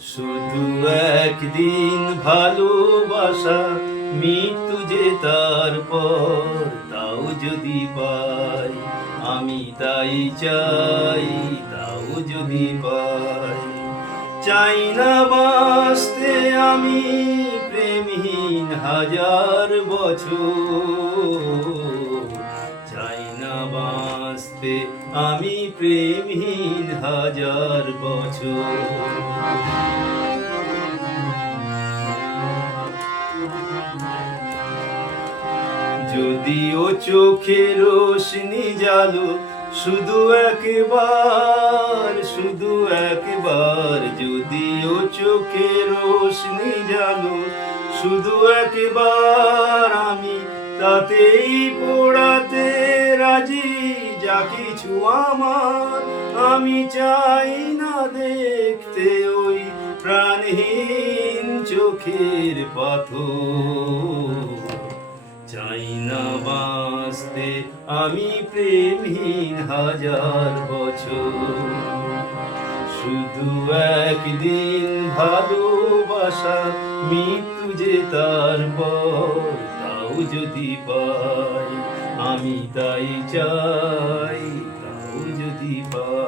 শুধু একদিন ভালোবাসা, মৃত্যু যে তারপর, তাও যদি পাই, আমি তাই চাই, তাও যদি পাই। চাই না বাঁচতে আমি প্রেমহীন হাজার বছর, চাই না বাঁচতে আমি প্রেমহীন হাজার বছর। যদিও চোখে রোশনি জালো, শুধু একবার, শুধু একবার। যদিও চোখে রোশনি জালো, শুধু একবার, আমি তাতেই পোড়াতে রাজি যা কিছু আমার। আমি চাই না দেখতে ওই প্রাণহীন চোখের পাথর, চাই না বাঁচতে আমি প্রেমহীন হাজার বছর। শুধু একদিন ভালোবাসা, মৃত্যু যে তারপর, তাও যদি পাই, আমি তাই চাই, তাও যদি পাই।